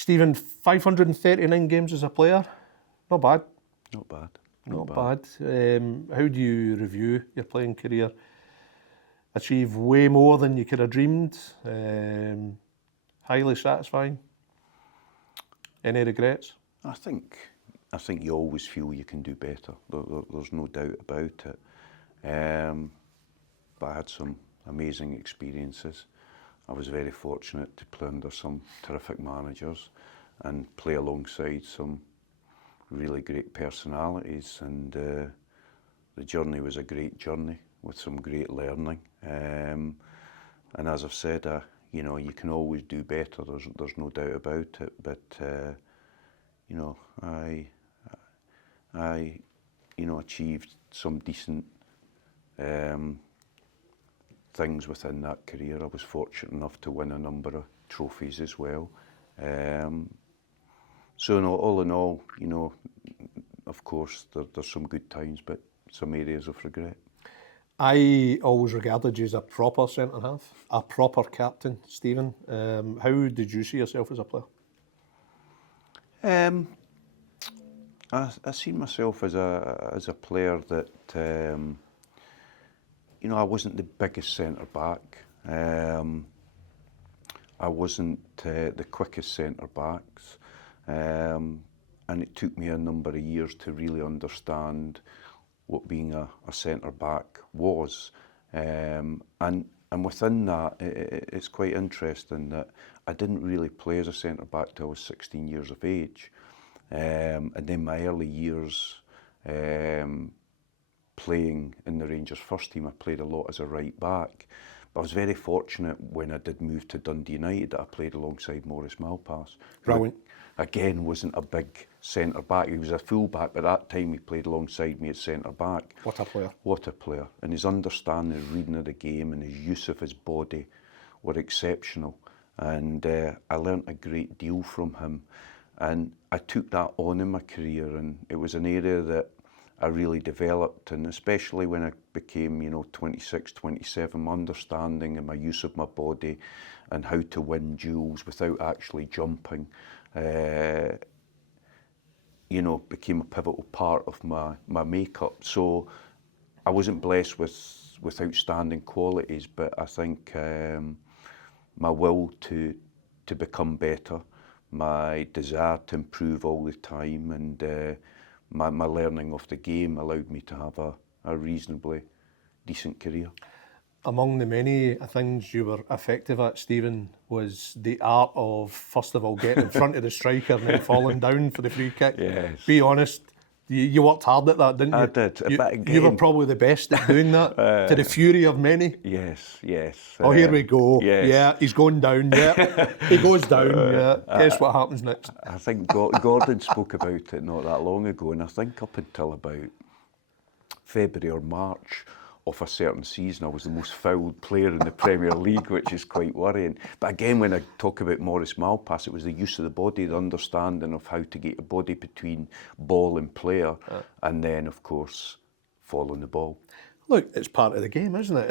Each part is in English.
Stephen, 539 games as a player, not bad. Not bad. Not bad. How do you review your playing career? Achieved way more than you could have dreamed. Highly satisfying. Any regrets? I think you always feel you can do better. There's no doubt about it. But I had some amazing experiences. I was very fortunate to play under some terrific managers and play alongside some really great personalities, and the journey was a great journey with some great learning. And as I've said, you know, you can always do better. There's no doubt about it. But you know, I you know, achieved some decent things within that career. I was fortunate enough to win a number of trophies as well. So all in all, you know, of course, there's some good times, but some areas of regret. I always regarded you as a proper centre-half, a proper captain, Stephen. How did you see yourself as a player? I see myself as a player that, you know, I wasn't the biggest centre-back. I wasn't the quickest centre-backs. And it took me a number of years to really understand what being a centre-back was. And within that, it's quite interesting that I didn't really play as a centre-back till I was 16 years of age. And then my early years playing in the Rangers first team, I played a lot as a right back. But I was very fortunate when I did move to Dundee United that I played alongside Maurice Malpass. Brilliant. Again, wasn't a big centre-back. He was a full-back, but at that time he played alongside me as centre-back. What a player. What a player. And his understanding, his reading of the game and his use of his body were exceptional. And I learnt a great deal from him. And I took that on in my career, and it was an area that I really developed, and especially when I became, you know, 26, 27, my understanding and my use of my body and how to win duels without actually jumping, you know, became a pivotal part of my makeup. So I wasn't blessed with outstanding qualities, but I think my will to become better, my desire to improve all the time, and my learning of the game allowed me to have a reasonably decent career. Among the many things you were effective at, Stephen, was the art of, first of all, getting in front of the striker and then falling down for the free kick. Yes. Be honest, you worked hard at that, didn't you? I did. But again, you were probably the best at doing that, to the fury of many. Yes, yes. Oh, here we go. Yes. Yeah, he's going down. Yeah, he goes down. Yeah. Guess what happens next? I think Gordon spoke about it not that long ago, and I think up until about February or March of a certain season, I was the most fouled player in the Premier League, which is quite worrying. But again, when I talk about Maurice Malpass, it was the use of the body, the understanding of how to get your body between ball and player, and then, of course, following the ball. Look, it's part of the game, isn't it?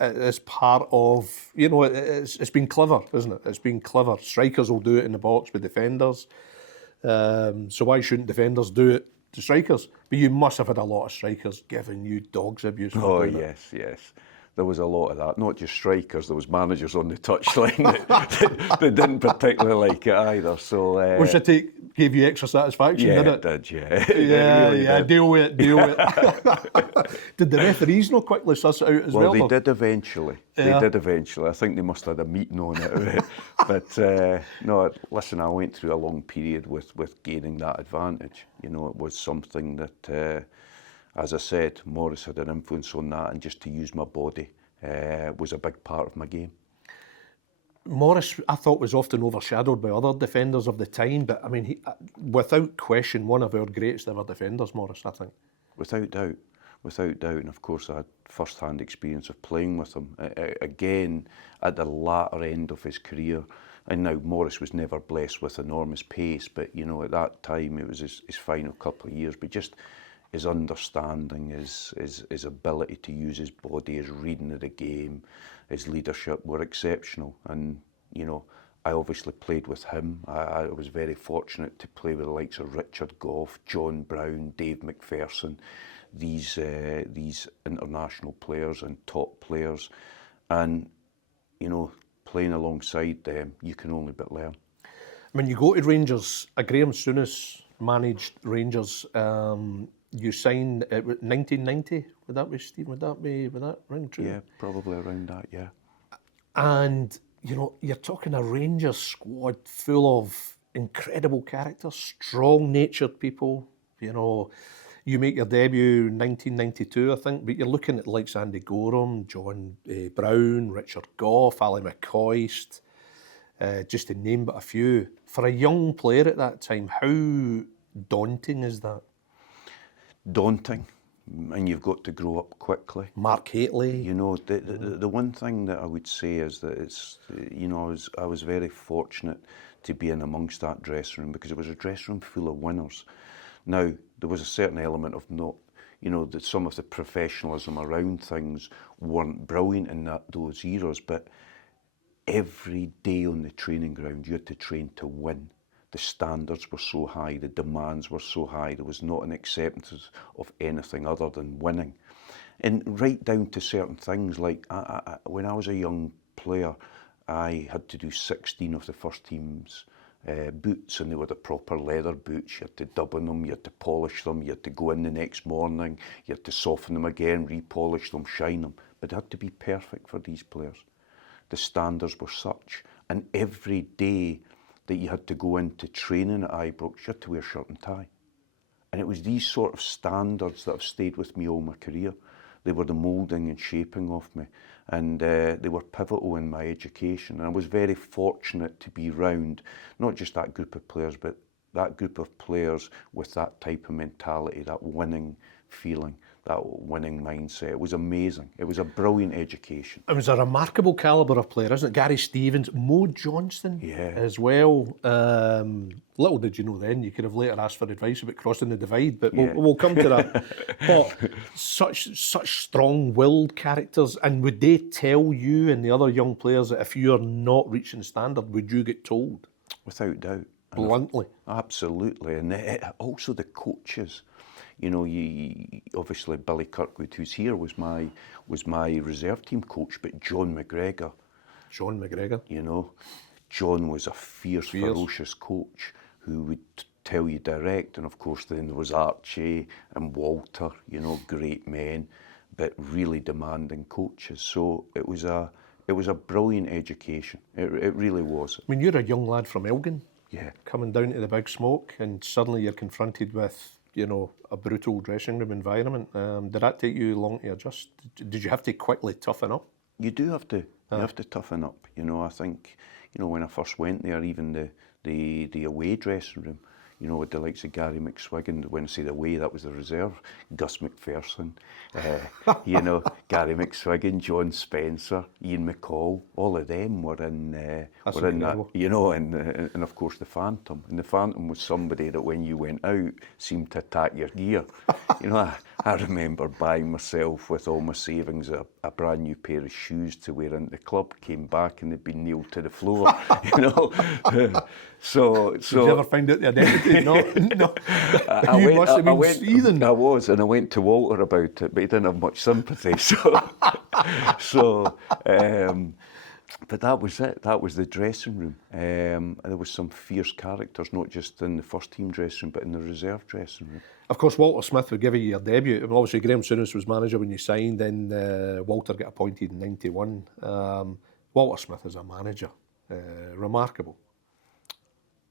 It's part of, you know, it's been clever, isn't it? It's been clever. Strikers will do it in the box with defenders. So why shouldn't defenders do it to strikers? But you must have had a lot of strikers giving you dog's abuse. Oh, yes, yes. There was a lot of that. Not just strikers, there was managers on the touchline that didn't particularly like it either. So, which I take gave you extra satisfaction, yeah, did it? It did, yeah. Yeah, really yeah, did. deal with it. Did the referees not quickly suss it out as well? Well, they did eventually. Yeah. They did eventually. I think they must have had a meeting on it. But no, listen, I went through a long period with gaining that advantage. You know, it was something that, as I said, Maurice had an influence on that, and just to use my body was a big part of my game. Maurice, I thought, was often overshadowed by other defenders of the time, but I mean, he, without question, one of our greatest ever defenders, Maurice, I think. Without doubt, and of course I had first-hand experience of playing with him. Again, at the latter end of his career, and now Maurice was never blessed with enormous pace, but you know, at that time it was his final couple of years, but just his understanding, his ability to use his body, his reading of the game, his leadership were exceptional. And you know, I obviously played with him. I was very fortunate to play with the likes of Richard Gough, John Brown, Dave McPherson, these international players and top players. And, you know, playing alongside them, you can only but learn. When you go to Rangers, Graeme Souness managed Rangers. You signed 1990. Would that be, Stephen? Would that ring true? Yeah, probably around that. Yeah. And you know, you're talking a Rangers squad full of incredible characters, strong-natured people. You know, you make your debut in 1992, I think, but you're looking at like Andy Gorham, John Brown, Richard Gough, Ali McCoist, just to name but a few. For a young player at that time, how daunting is that? Daunting, and you've got to grow up quickly. Mark Hateley. You know, the one thing that I would say is that it's, you know, I was very fortunate to be in amongst that dressing room, because it was a dressing room full of winners. Now, there was a certain element of not, you know, that some of the professionalism around things weren't brilliant in those eras, but every day on the training ground you had to train to win. The standards were so high, the demands were so high, there was not an acceptance of anything other than winning. And right down to certain things, like when I was a young player, I had to do 16 of the first team's boots, and they were the proper leather boots. You had to dub on them, you had to polish them, you had to go in the next morning, you had to soften them again, repolish them, shine them. But it had to be perfect for these players. The standards were such, and every day that you had to go into training at Ibrox, you had to wear shirt and tie. And it was these sort of standards that have stayed with me all my career. They were the moulding and shaping of me, and they were pivotal in my education. And I was very fortunate to be around not just that group of players, but that group of players with that type of mentality, that winning feeling, that winning mindset. It was amazing. It was a brilliant education. It was a remarkable calibre of player, isn't it? Gary Stevens, Mo Johnston as well. Little did you know then, you could have later asked for advice about crossing the divide, but we'll come to that. But such strong-willed characters, and would they tell you and the other young players that if you're not reaching standard, would you get told? Without doubt. Bluntly. Absolutely. And also the coaches. You know, obviously Billy Kirkwood, who's here, was my reserve team coach, but John McGregor. You know, John was a fierce, ferocious coach who would tell you direct. And of course then there was Archie and Walter, you know, great men, but really demanding coaches. So it was a brilliant education. It really was. I mean, you're a young lad from Elgin. Yeah. Coming down to the big smoke, and suddenly you're confronted with, you know, a brutal dressing room environment. Did that take you long to adjust? Did you have to quickly toughen up? You do have to. You have to toughen up. You know, I think, you know, when I first went there, even the away dressing room, you know, with the likes of Gary McSwiggan, when I say the away, that was the reserve, Gus McPherson, you know, Gary McSwiggan, John Spencer, Ian McCall, all of them were in that, you know, and of course the Phantom. And the Phantom was somebody that when you went out seemed to attack your gear. You know, I remember buying myself with all my savings a brand new pair of shoes to wear into the club, came back and they'd been nailed to the floor, you know. So did you ever find out the identity? No. You must have been seething. I was, and I went to Walter about it, but he didn't have much sympathy. But that was it. That was the dressing room. There was some fierce characters, not just in the first team dressing room, but in the reserve dressing room. Of course, Walter Smith would give you your debut. Obviously, Graeme Souness was manager when you signed, then Walter got appointed in '91. Walter Smith as a manager, remarkable.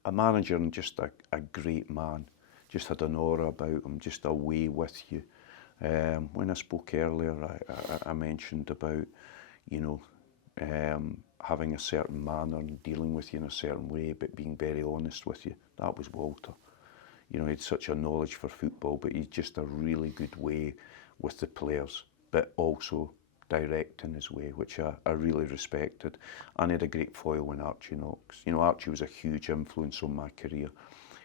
A manager and just a great man. Just had an aura about him, just a way with you. When I spoke earlier, I mentioned about, you know, having a certain manner and dealing with you in a certain way, but being very honest with you. That was Walter. You know, he had such a knowledge for football, but he's just a really good way with the players, but also direct in his way, which I really respected. And he had a great foil in Archie Knox. You know, Archie was a huge influence on my career.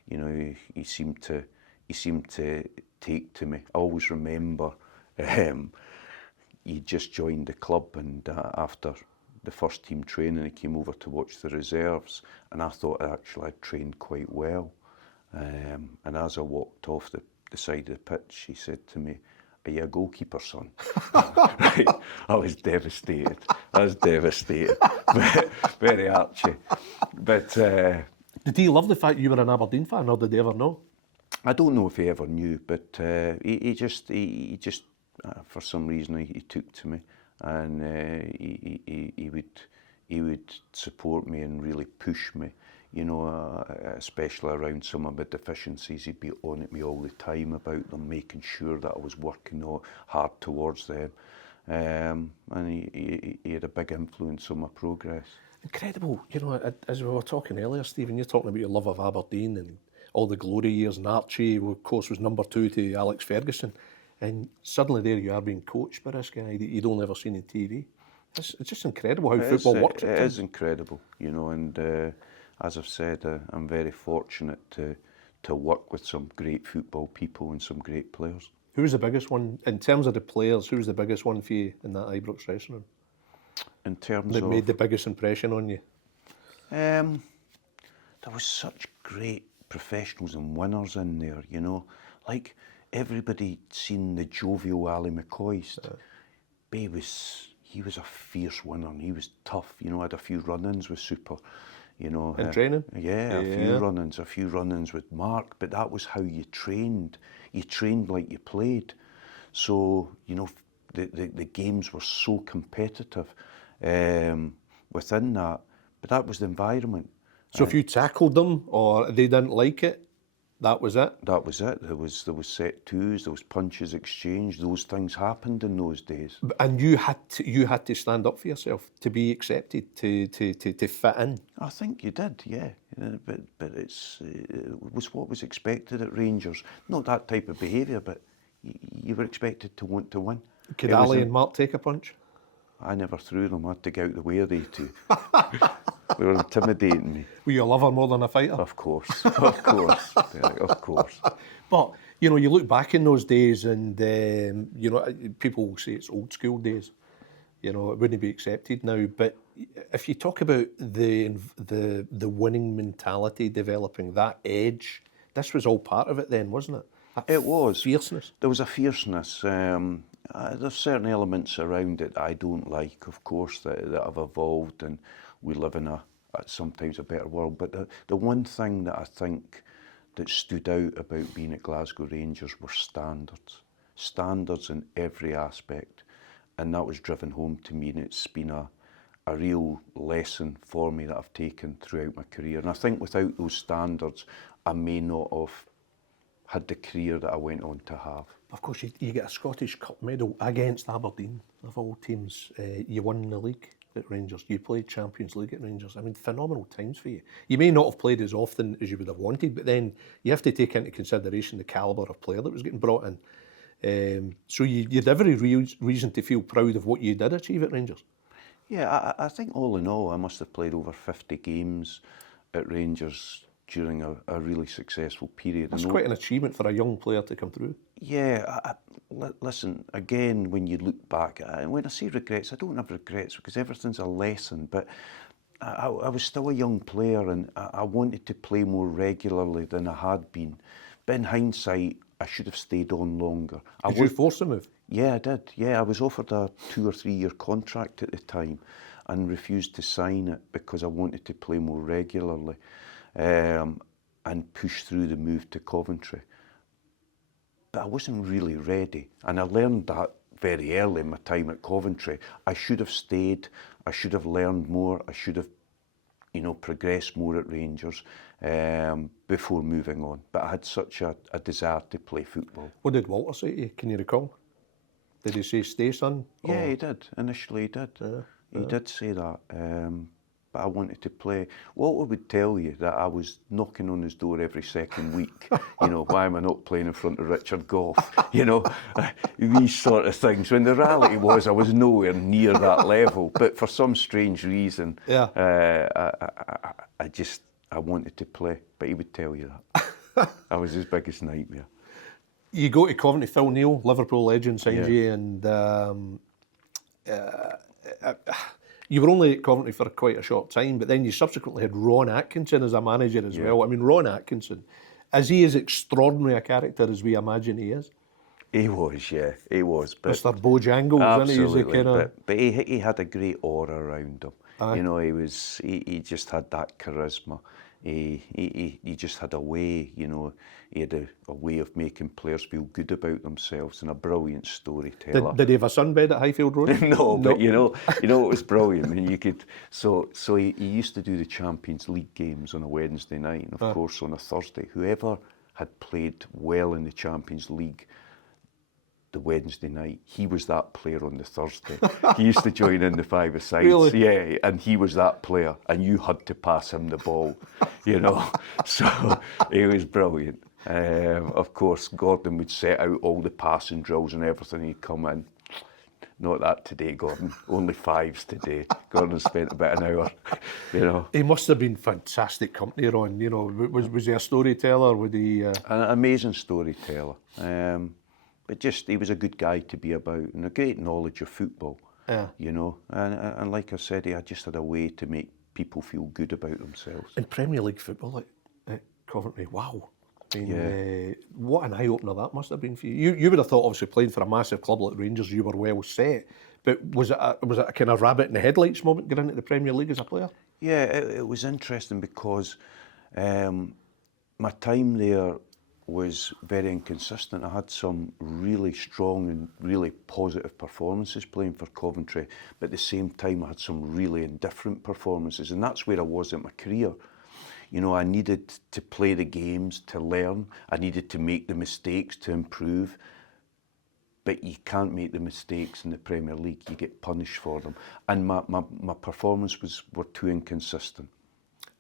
You know, he seemed to take to me. I always remember he just joined the club, and after the first team training. He came over to watch the reserves, and I thought actually I'd trained quite well. And as I walked off the side of the pitch, he said to me, "Are you a goalkeeper, son?" Right, I was devastated. Very Archie. But did he love the fact you were an Aberdeen fan, or did he ever know? I don't know if he ever knew, but he just for some reason he took to me, and he would support me and really push me. You know, especially around some of my deficiencies, he'd be on at me all the time about them, making sure that I was working hard towards them. And he had a big influence on my progress. Incredible. You know, as we were talking earlier, Stephen, you're talking about your love of Aberdeen and all the glory years, and Archie, of course, was number 2 to Alex Ferguson. And suddenly there you are being coached by this guy that you'd only ever seen on TV. It's just incredible how football works. It is incredible, you know, and as I've said, I'm very fortunate to work with some great football people and some great players. Who was the biggest one, in terms of the players, who was the biggest one for you in that Ibrox dressing room? In terms that made the biggest impression on you? There was such great professionals and winners in there, you know. Like, everybody seen the jovial Ali McCoist. He was a fierce winner, and he was tough, you know, had a few run-ins with Super. You know, in training? Yeah, a few run-ins with Mark, but that was how you trained. You trained like you played. So, you know, the games were so competitive within that, but that was the environment. So if you tackled them or they didn't like it, that was it? That was it. There was set twos, there was punches exchanged. Those things happened in those days. And you had to stand up for yourself to be accepted, to fit in. I think you did, yeah. But it was what was expected at Rangers. Not that type of behaviour, but you were expected to want to win. Could Ali and Mark take a punch? I never threw them. I had to get out the way of they two. They were intimidating me. Were you a lover more than a fighter? Of course, Derek, of course. But, you know, you look back in those days and, you know, people will say it's old school days. You know, it wouldn't be accepted now. But if you talk about the winning mentality developing, that edge, this was all part of it then, wasn't it? It was. Fierceness. There was a fierceness. There's certain elements around it that I don't like, of course, that have evolved, and we live in a sometimes a better world. But the one thing that I think that stood out about being at Glasgow Rangers were standards. Standards in every aspect. And that was driven home to me, and it's been a real lesson for me that I've taken throughout my career. And I think without those standards, I may not have had the career that I went on to have. Of course, you get a Scottish Cup medal against Aberdeen, of all teams. You won the league at Rangers. You played Champions League at Rangers. I mean, phenomenal times for you. You may not have played as often as you would have wanted, but then you have to take into consideration the calibre of player that was getting brought in. So you had every reason to feel proud of what you did achieve at Rangers. Yeah, I think all in all, I must have played over 50 games at Rangers during a really successful period. That's quite an achievement for a young player to come through. Yeah, listen, again, when you look back, when I say regrets, I don't have regrets because everything's a lesson, but I was still a young player and I wanted to play more regularly than I had been. But in hindsight, I should have stayed on longer. Did you force a move? Yeah, I did. Yeah, I was offered a 2 or 3 year contract at the time and refused to sign it because I wanted to play more regularly. And push through the move to Coventry. But I wasn't really ready, and I learned that very early in my time at Coventry. I should have stayed, I should have learned more, I should have, you know, progressed more at Rangers before moving on. But I had such a desire to play football. What did Walter say to you? Can you recall? Did he say, "Stay, son"? Yeah, he did. Initially, he did. He did say that. But I wanted to play. Walter would tell you that I was knocking on his door every second week. You know, why am I not playing in front of Richard Gough? You know, these sort of things. When the reality was I was nowhere near that level. But for some strange reason, I wanted to play. But he would tell you that. I was his biggest nightmare. You go to Coventry, Phil Neal, Liverpool legend, signs you, and You were only at Coventry for quite a short time, but then you subsequently had Ron Atkinson as a manager as well. I mean, Ron Atkinson, is he as extraordinary a character as we imagine he is? He was, yeah, he was. But Mr. Bojangles, absolutely, isn't he? but he had a great aura around him. Aye. You know, he just had that charisma. He just had a way, you know, he had a way of making players feel good about themselves, and a brilliant storyteller. Did he have a sunbed at Highfield Road? No, but you know it was brilliant. And you could, so he used to do the Champions League games on a Wednesday night, and of course on a Thursday. Whoever had played well in the Champions League the Wednesday night, he was that player on the Thursday. He used to join in the five-a-sides. Really? Yeah, and he was that player, and you had to pass him the ball, you know. So he was brilliant. Of course, Gordon would set out all the passing drills and everything. He'd come in. Not that today, Gordon. Only fives today. Gordon spent about an hour, you know. He must have been fantastic company, Ron. You know, was he a storyteller? Would he? An amazing storyteller. But just, he was a good guy to be about, and a great knowledge of football, you know. And like I said, he just had a way to make people feel good about themselves. In Premier League football at Coventry, wow. I mean, what an eye-opener that must have been for you. You would have thought, obviously, playing for a massive club like Rangers, you were well set. But was it a kind of rabbit in the headlights moment getting into the Premier League as a player? Yeah, it was interesting because my time there was very inconsistent. I had some really strong and really positive performances playing for Coventry, but at the same time I had some really indifferent performances, and that's where I was in my career. You know, I needed to play the games to learn. I needed to make the mistakes to improve. But you can't make the mistakes in the Premier League. You get punished for them. And my performance were too inconsistent.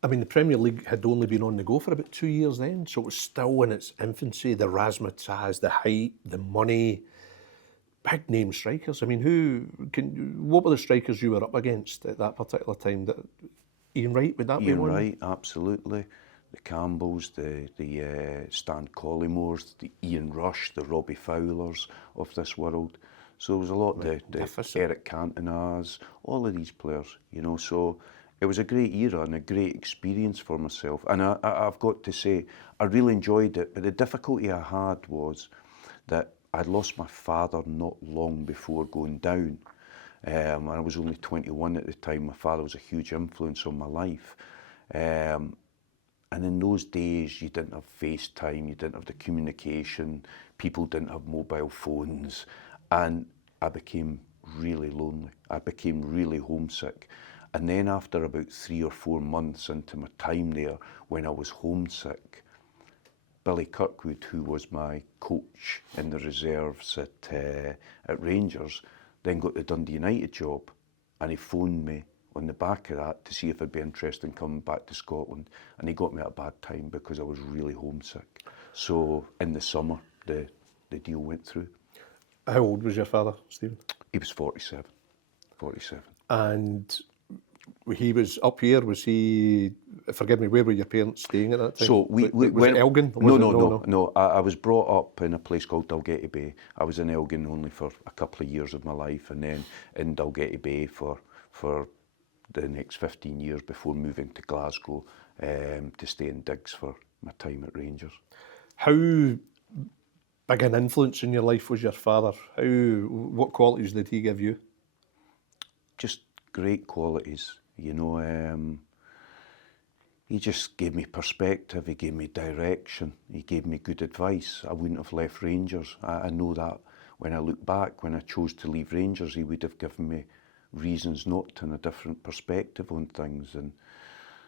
I mean, the Premier League had only been on the go for about 2 years then, so it was still in its infancy. The razzmatazz, the hype, the money, big name strikers. I mean, what were the strikers you were up against at that particular time? Ian Wright, would that be one? Ian Wright, absolutely. The Campbells, the Stan Collymores, the Ian Rush, the Robbie Fowlers of this world. So there was a lot, the Eric Cantonas, all of these players, you know. So it was a great era and a great experience for myself. And I've got to say, I really enjoyed it. But the difficulty I had was that I'd lost my father not long before going down. I was only 21 at the time. My father was a huge influence on my life. And in those days, you didn't have FaceTime, you didn't have the communication, people didn't have mobile phones, and I became really lonely. I became really homesick. And then after about 3 or 4 months into my time there, when I was homesick, Billy Kirkwood, who was my coach in the reserves at Rangers, then got the Dundee United job, and he phoned me on the back of that to see if I'd be interested in coming back to Scotland, and he got me at a bad time because I was really homesick. So in the summer, the deal went through. How old was your father, Stephen? He was 47. And he was up here, was he, forgive me, where were your parents staying at that time? So was it Elgin? No. I was brought up in a place called Dalgety Bay. I was in Elgin only for a couple of years of my life, and then in Dalgety Bay for the next 15 years before moving to Glasgow to stay in digs for my time at Rangers. How big an influence in your life was your father? What qualities did he give you? Just great qualities, you know. He just gave me perspective, he gave me direction, he gave me good advice. I wouldn't have left Rangers. I know that when I look back, when I chose to leave Rangers, he would have given me reasons not to, and a different perspective on things. And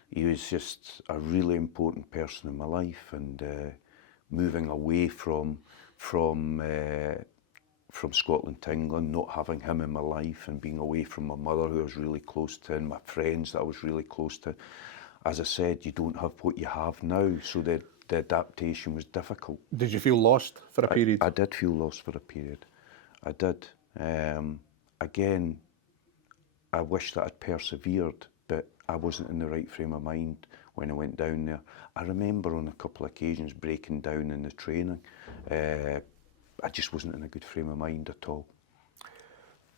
he was just a really important person in my life. And moving away from Scotland to England, not having him in my life, and being away from my mother, who I was really close to, and my friends that I was really close to. As I said, you don't have what you have now, so the adaptation was difficult. Did you feel lost for a period? I did feel lost for a period. I did. Again, I wish that I'd persevered, but I wasn't in the right frame of mind when I went down there. I remember on a couple of occasions breaking down in the training. I just wasn't in a good frame of mind at all.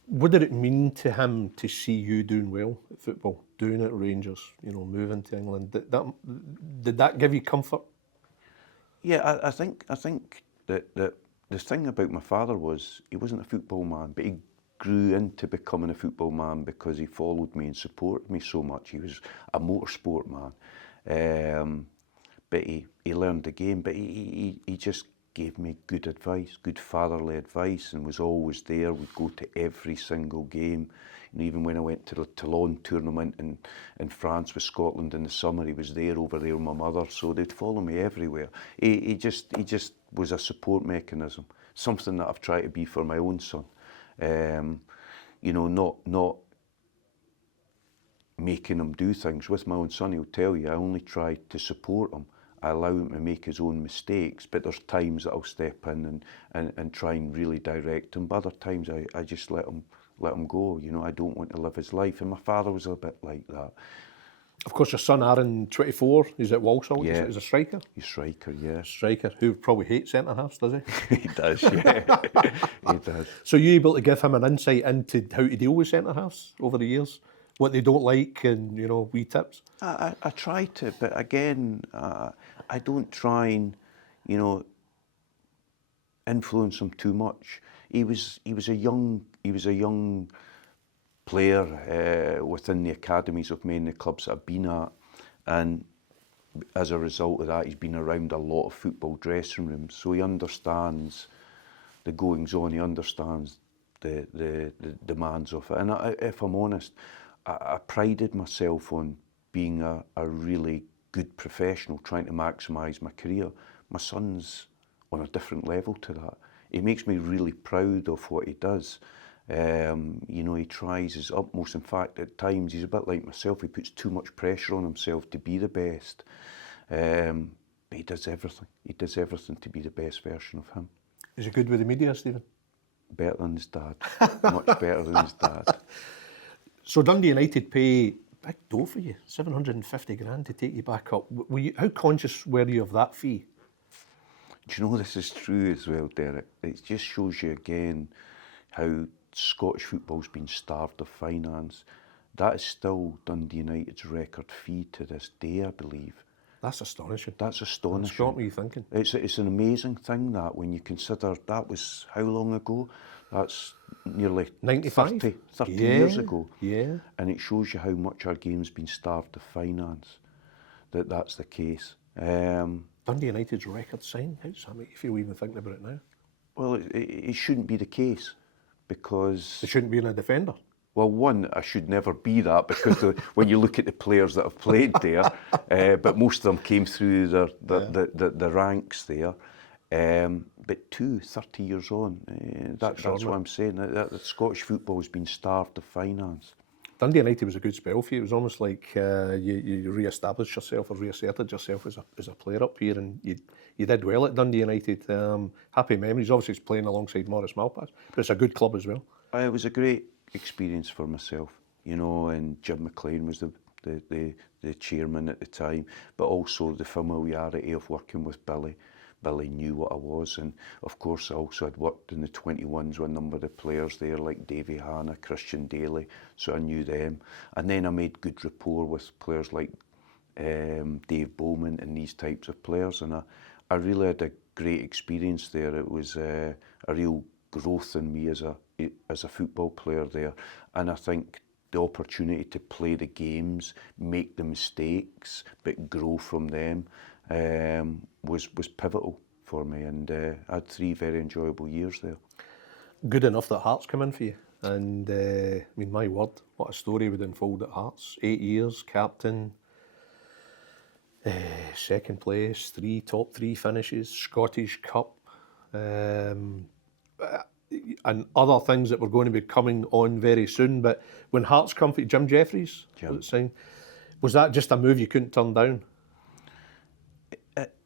What did it mean to him to see you doing well at football, doing it at Rangers, moving to England? Did that give you comfort? Yeah, I think that the thing about my father was he wasn't a football man, but he grew into becoming a football man because he followed me and supported me so much. He was a motorsport man, but he learned the game, but he just gave me good advice, good fatherly advice, and was always there. We'd go to every single game. Even when I went to the Toulon tournament in France with Scotland in the summer, he was there over there with my mother, so they'd follow me everywhere. He just was a support mechanism, something that I've tried to be for my own son. Not making him do things. With my own son, he'll tell you, I only try to support him. I allow him to make his own mistakes, but there's times that I'll step in and try and really direct him. But other times I just let him go. I don't want to live his life. And my father was a bit like that. Of course, your son Aaron, 24, he's at Walsall. Yeah. He's a striker. He's a striker, yeah. Striker, who probably hates centre-halves, does he? He does, yeah. He does. So you able to give him an insight into how to deal with centre-halves over the years? What they don't like and, wee tips? I try to, but again, I don't try and, influence him too much. He was a young player within the academies of many clubs that I've been at, and as a result of that, he's been around a lot of football dressing rooms, so he understands the goings on. He understands the demands of it. And if I'm honest, I prided myself on being a really good professional, trying to maximise my career. My son's on a different level to that. It makes me really proud of what he does. He tries his utmost. In fact, at times he's a bit like myself. He puts too much pressure on himself to be the best. But he does everything. He does everything to be the best version of him. Is he good with the media, Stephen? Better than his dad. Much better than his dad. So Dundee United pay big dough for you, 750 grand to take you back up. How conscious were you of that fee? Do you know this is true as well, Derek? It just shows you again how Scottish football's been starved of finance. That is still Dundee United's record fee to this day, I believe. That's astonishing. That's astonishing. That's got me thinking. It's an amazing thing that when you consider that was how long ago? That's nearly 95? 30 years ago. Yeah. And it shows you how much our game's been starved of finance, that's the case. Dundee United's record sign, how does that make you feel even thinking about it now? Well, it shouldn't be the case because... They shouldn't be in a defender. Well, one, I should never be that because when you look at the players that have played there, but most of them came through the ranks there. But 30 years on, that's what I'm saying. That Scottish football has been starved of finance. Dundee United was a good spell for you. It was almost like you re-established yourself or reasserted yourself as a player up here, and you did well at Dundee United. Happy memories. Obviously, it's playing alongside Maurice Malpas, but it's a good club as well. It was a great experience for myself, and Jim McLean was the chairman at the time, but also the familiarity of working with Billy. Billy knew what I was, and of course I also had worked in the 21s with a number of the players there like Davy Hanna, Christian Daly, so I knew them. And then I made good rapport with players like Dave Bowman and these types of players, and I really had a great experience there. It was a real growth in me as a football player there, and I think the opportunity to play the games, make the mistakes, but grow from them was pivotal for me, and I had 3 very enjoyable years there. Good enough that Hearts come in for you, and my word, what a story would unfold at Hearts. 8 years, captain, second place, top three finishes, Scottish Cup, and other things that were going to be coming on very soon. But when Hearts come for you, Jim Jeffries, was that just a move you couldn't turn down?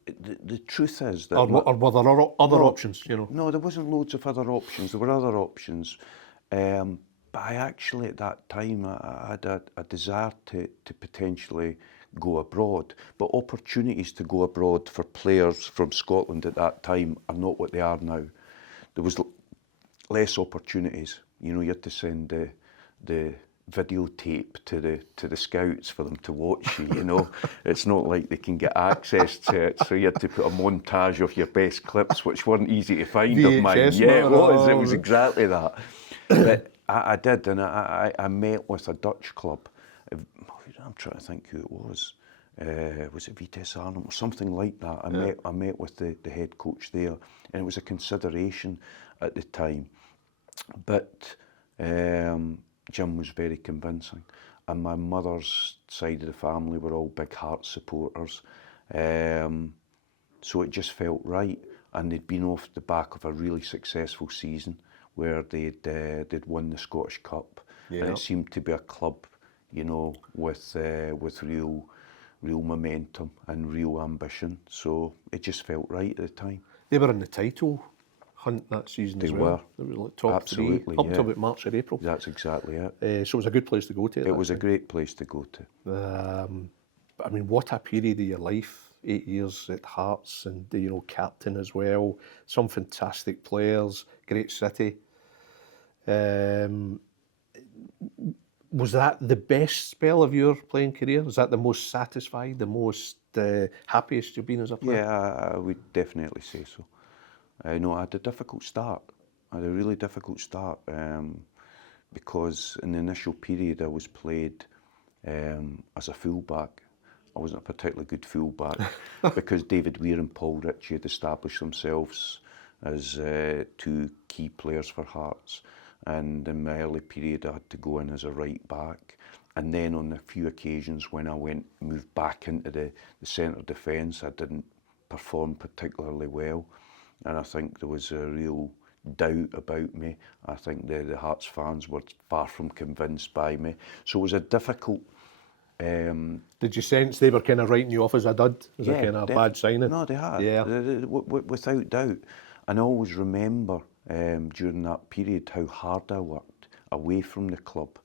The truth is that... Or were there other options, No, there wasn't loads of other options. There were other options. But I actually, at that time, I had a desire to potentially go abroad. But opportunities to go abroad for players from Scotland at that time are not what they are now. There was less opportunities. you had to send the videotape to the scouts for them to watch you. It's not like they can get access to it, so you had to put a montage of your best clips, which weren't easy to find of mine. VHS, Yeah, it was exactly that. But I did, and I met with a Dutch club. I'm trying to think who it was. Was it Vitesse Arnhem or something like that? I met with the head coach there, and it was a consideration at the time. But Jim was very convincing, and my mother's side of the family were all big Hearts supporters, so it just felt right. And they'd been off the back of a really successful season where they'd won the Scottish Cup, and it seemed to be a club, with real momentum and real ambition. So it just felt right at the time. They were in the title hunt that season as well. They were like top Absolutely, three up to about March or April. That's exactly it. So it was a good place to go to. It was a great place to go to. I mean, what a period of your life, 8 years at Hearts, and captain as well. Some fantastic players, great city. Was that the best spell of your playing career? Was that the most satisfied, the most happiest you've been as a player? Yeah, I would definitely say so. I had a difficult start. I had a really difficult start because in the initial period I was played as a fullback. I wasn't a particularly good fullback because David Weir and Paul Ritchie had established themselves as two key players for Hearts. And in my early period I had to go in as a right back. And then on the few occasions when I moved back into the centre defence, I didn't perform particularly well. And I think there was a real doubt about me. I think the Hearts fans were far from convinced by me. So it was a difficult... Did you sense they were kind of writing you off as a dud? As a kind of bad signing? No, they had. Yeah. Without doubt. And I always remember during that period how hard I worked away from the club.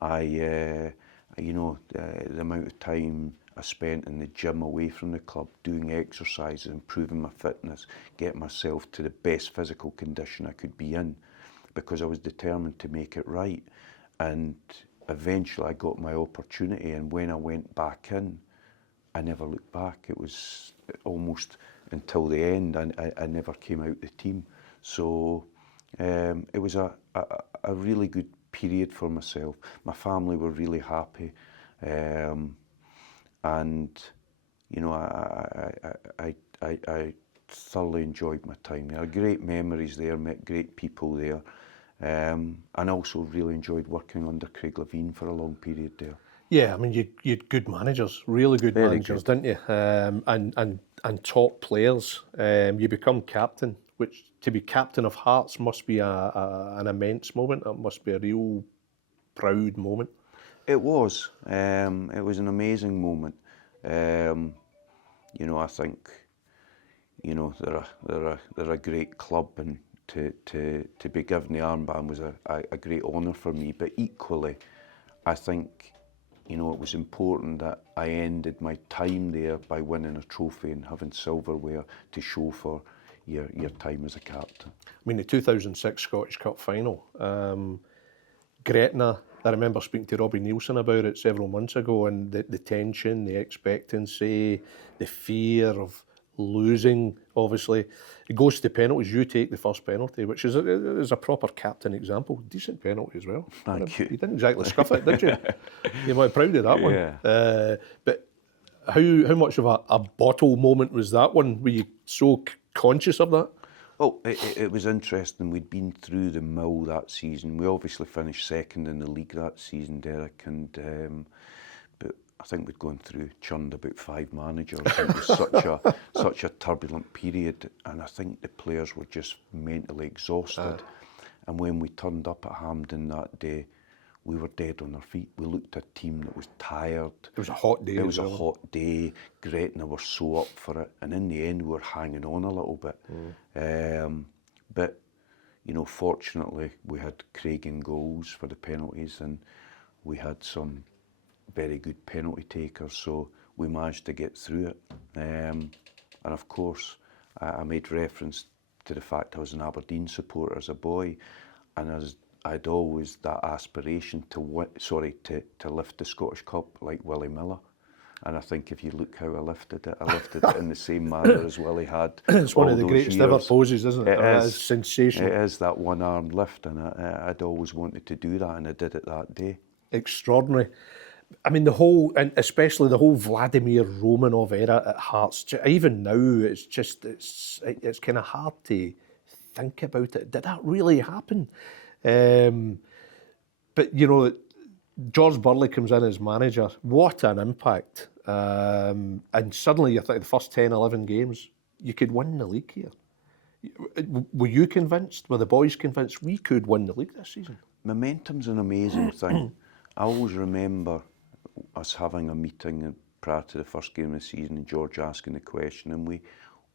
The amount of time I spent in the gym away from the club, doing exercises, improving my fitness, getting myself to the best physical condition I could be in, because I was determined to make it right. And eventually I got my opportunity, and when I went back in, I never looked back. It was almost until the end, I never came out the team. So it was a really good period for myself. My family were really happy. And I thoroughly enjoyed my time there. Great memories there, met great people there, and also really enjoyed working under Craig Levein for a long period there. Yeah, I mean, you had good managers, really good managers, didn't you? And top players. You become captain, which to be captain of Hearts must be an immense moment. It must be a real proud moment. It was an amazing moment. I think, they're a great club, and to be given the armband was a great honour for me. But equally, I think, it was important that I ended my time there by winning a trophy and having silverware to show for your time as a captain. I mean, the 2006 Scottish Cup final, Gretna, I remember speaking to Robbie Neilson about it several months ago, and the tension, the expectancy, the fear of losing, obviously. It goes to penalties. You take the first penalty, which is a proper captain example. Decent penalty as well. Thank you. You didn't exactly scuff it, did you? You might be proud of that one. Yeah. But how much of a bottle moment was that one? Were you so conscious of that? Well, it was interesting. We'd been through the mill that season. We obviously finished second in the league that season, Derek, and but I think we'd churned about 5 managers. It was such a turbulent period, and I think the players were just mentally exhausted. And when we turned up at Hampden that day, we were dead on our feet. We looked at a team that was tired. It was a hot day. It was a hot day. Gretna were so up for it, and in the end we were hanging on a little bit. But fortunately we had Craig in goals for the penalties, and we had some very good penalty takers, so we managed to get through it. And of course, I made reference to the fact I was an Aberdeen supporter as a boy, and I'd always that aspiration to lift the Scottish Cup like Willie Miller. And I think if you look how I lifted it in the same manner as Willie had. It's one all of the those greatest years. ever poses, isn't it? It is. It's sensational. It is that one-arm lift, and I'd always wanted to do that, and I did it that day. Extraordinary. I mean, the whole, and especially the whole Vladimir Romanov era at Hearts, even now, it's kind of hard to think about it. Did that really happen? But, you know, George Burley comes in as manager. What an impact. And suddenly you think the first 10, 11 games, you could win the league here. Were you convinced? Were the boys convinced we could win the league this season? Momentum's an amazing thing. I always remember us having a meeting prior to the first game of the season and George asking the question, and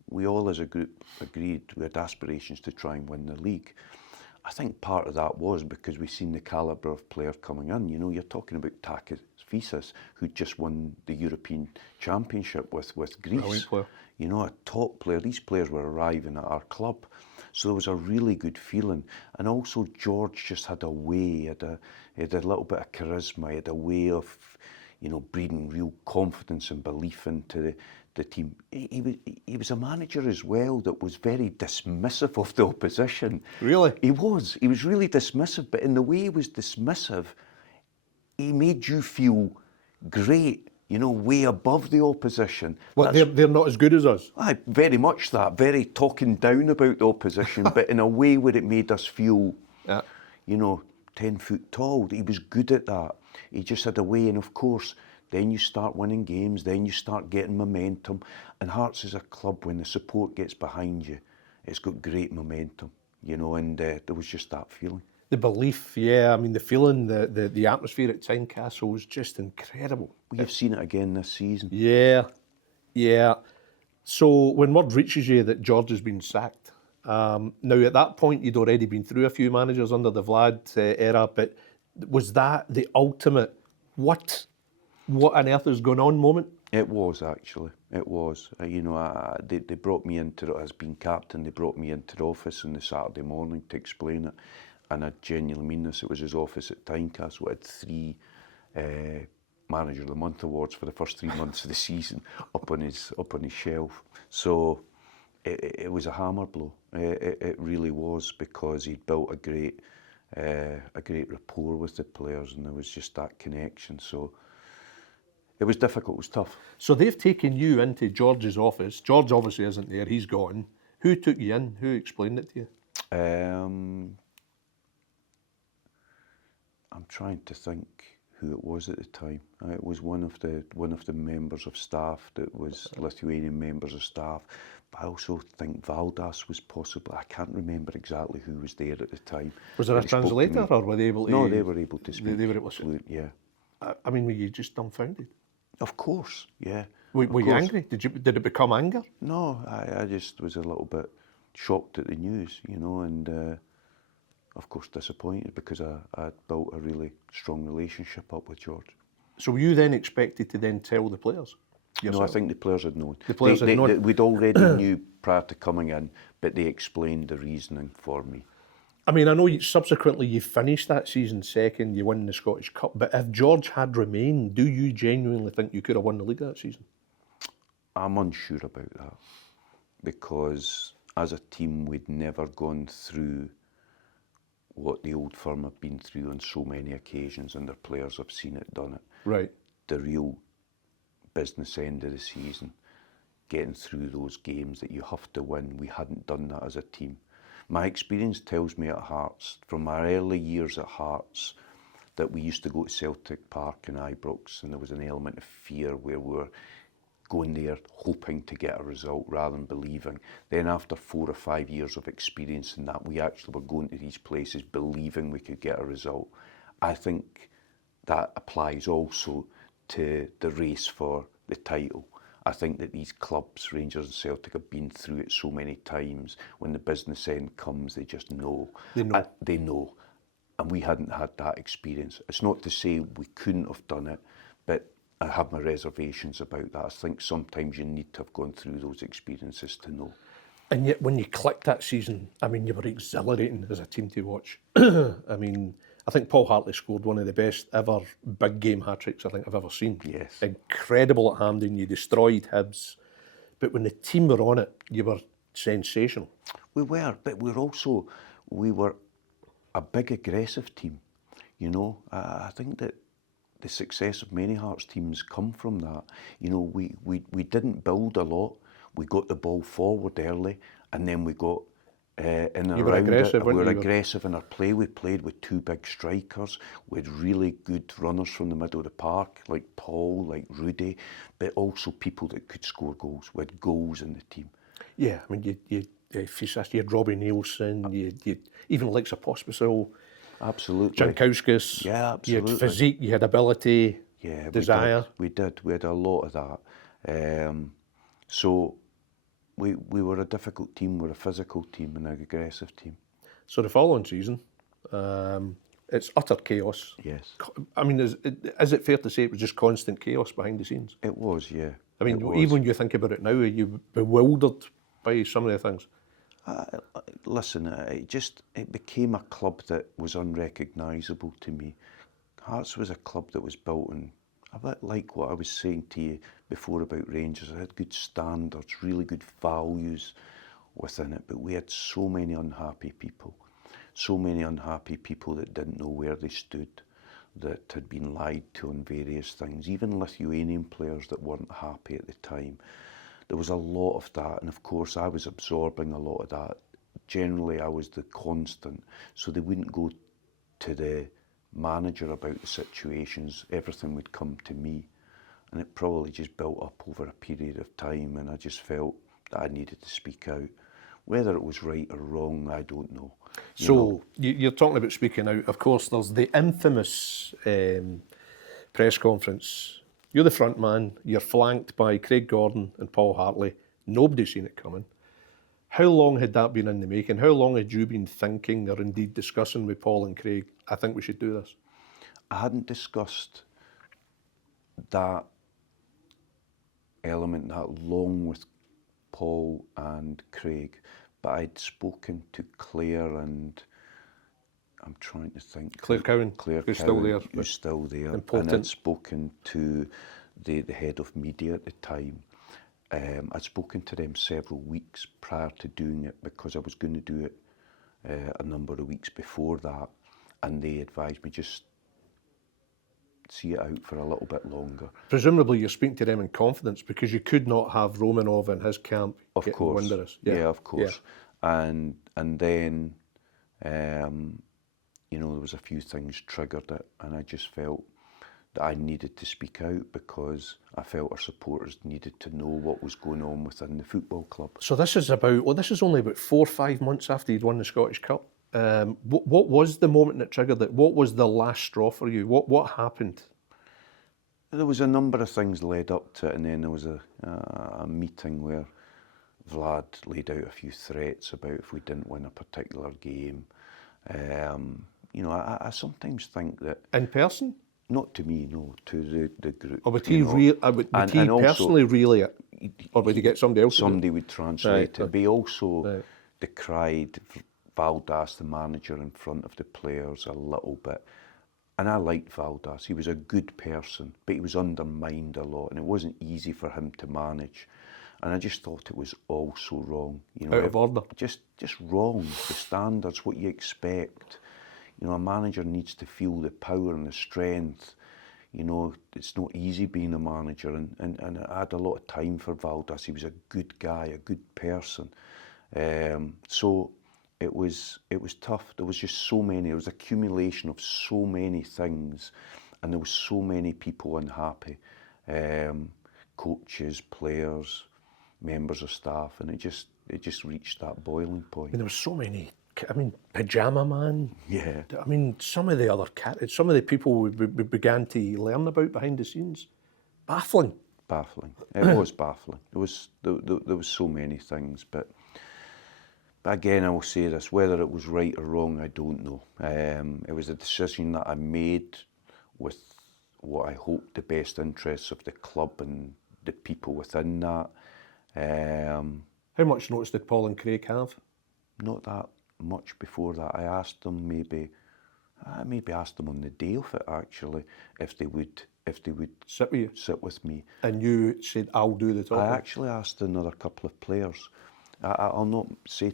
we all as a group agreed we had aspirations to try and win the league. I think part of that was because we've seen the calibre of player coming in. You know, you're talking about Takis Fisas, who just won the European Championship with Greece. You know, a top player. These players were arriving at our club. So there was a really good feeling. And also George just had a way, he had a little bit of charisma, he had a way of, you know, breeding real confidence and belief into the team. He was a manager as well that was very dismissive of the opposition. Really? He was really dismissive, but in the way he was dismissive, he made you feel great, you know, way above the opposition. Well, they're not as good as us. Aye, very much that, very talking down about the opposition, but in a way where it made us feel, you know, 10 foot tall. He was good at that. He just had a way, and of course, then you start winning games, then you start getting momentum. And Hearts is a club, when the support gets behind you, it's got great momentum, you know, and there was just that feeling. The belief, yeah, I mean, the feeling, the atmosphere at Tynecastle was just incredible. We've seen it again this season. Yeah. So when word reaches you that George has been sacked, now at that point you'd already been through a few managers under the Vlad era, but was that the ultimate, what on earth is going on moment? It was, actually. It was. You know, they brought me into it as being captain. They brought me into the office on the Saturday morning to explain it. And I genuinely mean this. It was his office at Tynecastle. It had 3 Manager of the Month awards for the first 3 months of the season up on his shelf. So it was a hammer blow. It really was, because he'd built a great rapport with the players, and there was just that connection. So it was difficult. It was tough. So they've taken you into George's office. George obviously isn't there. He's gone. Who took you in? Who explained it to you? I'm trying to think who it was at the time. It was one of the members of staff that was Lithuanian members of staff. But I also think Valdas was possible. I can't remember exactly who was there at the time. Was there a translator, or were they able to? No, they were able to speak. They were able to. Fluent, yeah. I mean, were you just dumbfounded? Of course, yeah. Were you angry? Did it become anger? No, I just was a little bit shocked at the news, you know, and of course disappointed, because I'd built a really strong relationship up with George. So were you then expected to then tell the players yourself? No, I think the players had known. The players had known. We'd already knew prior to coming in, but they explained the reasoning for me. I mean, I know subsequently you finished that season second, you won the Scottish Cup, but if George had remained, do you genuinely think you could have won the league that season? I'm unsure about that, because as a team we'd never gone through what the old firm have been through on so many occasions, and their players have seen it, done it. Right. The real business end of the season, getting through those games that you have to win, we hadn't done that as a team. My experience tells me at Hearts, from my early years at Hearts, that we used to go to Celtic Park in Ibrox, and there was an element of fear where we were going there hoping to get a result rather than believing. Then after 4 or 5 years of experience in that, we actually were going to these places believing we could get a result. I think that applies also to the race for the title. I think that these clubs, Rangers and Celtic, have been through it so many times. When the business end comes, they just know. They know. And we hadn't had that experience. It's not to say we couldn't have done it, but I have my reservations about that. I think sometimes you need to have gone through those experiences to know. And yet, when you clicked that season, I mean, you were exhilarating as a team to watch. I mean, I think Paul Hartley scored one of the best ever big game hat-tricks I think I've ever seen. Yes. Incredible at Hampden, you destroyed Hibs. But when the team were on it, you were sensational. We were, but we were a big aggressive team. You know, I think that the success of many Hearts teams come from that. You know, we didn't build a lot. We got the ball forward early, and then we got in and around it. We were aggressive in our play. We played with two big strikers. We had really good runners from the middle of the park, like Paul, like Rudy, but also people that could score goals. We had goals in the team. Yeah, I mean, you had Robbie Nielsen, you even Alexa Pospisil, absolutely, Jankowskis. Yeah, absolutely. You had physique, you had ability, desire. We did. We had a lot of that. So we were a difficult team. We're a physical team and an aggressive team. So the following season, it's utter chaos. Yes. I mean, is it fair to say it was just constant chaos behind the scenes? It was, yeah. I mean, even when you think about it now, are you bewildered by some of the things? Listen, it became a club that was unrecognisable to me. Hearts was a club that was built on, a bit like what I was saying to you before about Rangers. It had good standards, really good values within it, but we had so many unhappy people that didn't know where they stood, that had been lied to on various things, even Lithuanian players that weren't happy at the time. There was a lot of that, and of course I was absorbing a lot of that. Generally I was the constant, so they wouldn't go to the manager about the situations, everything would come to me, and it probably just built up over a period of time, and I just felt that I needed to speak out. Whether it was right or wrong, I don't know. You're talking about speaking out. Of course, there's the infamous press conference. You're the front man, you're flanked by Craig Gordon and Paul Hartley. Nobody's seen it coming. How long had that been in the making? How long had you been thinking or indeed discussing with Paul and Craig, I think we should do this? I hadn't discussed that element that long with Paul and Craig, but I'd spoken to Claire and I'm trying to think. Claire Cowan, who's still there. Who's still there. Important. And I'd spoken to the head of media at the time. I'd spoken to them several weeks prior to doing it because I was going to do it a number of weeks before that, and they advised me just see it out for a little bit longer. Presumably you're speaking to them in confidence because you could not have Romanov in his camp getting wind of this. Yeah, of course. Yeah. And then, you know, there was a few things triggered it, and I just felt that I needed to speak out because I felt our supporters needed to know what was going on within the football club. So this is only about 4 or 5 months after you'd won the Scottish Cup. What was the moment that triggered it? What was the last straw for you? What happened? There was a number of things led up to it, and then there was a meeting where Vlad laid out a few threats about if we didn't win a particular game. You know, I sometimes think that... In person? Not to me, no, to the group. Or would he personally relay it? Or would he get somebody else? Somebody would translate it. But he also decried Valdas, the manager, in front of the players a little bit. And I liked Valdas. He was a good person, but he was undermined a lot, and it wasn't easy for him to manage. And I just thought it was all so wrong. You know, out of order. Just wrong. The standards, what you expect. You know, a manager needs to feel the power and the strength. You know, it's not easy being a manager, and I had a lot of time for Valdas. He was a good guy, a good person. So it was tough. There was just so many. There was accumulation of so many things, and there was so many people unhappy. Coaches, players, members of staff, and it just reached that boiling point. And there was so many. I mean, Pajama Man. Yeah. I mean, some of the people we began to learn about behind the scenes. Baffling. Baffling. It was baffling. There was so many things, but again, I will say this: whether it was right or wrong, I don't know. It was a decision that I made with what I hoped the best interests of the club and the people within that. How much notice did Paul and Craig have? Not that much before that. I asked them I maybe asked them on the day of it actually if they would Sit with you? sit with me. And you said, I'll do the talking? I actually asked another couple of players. I'll not say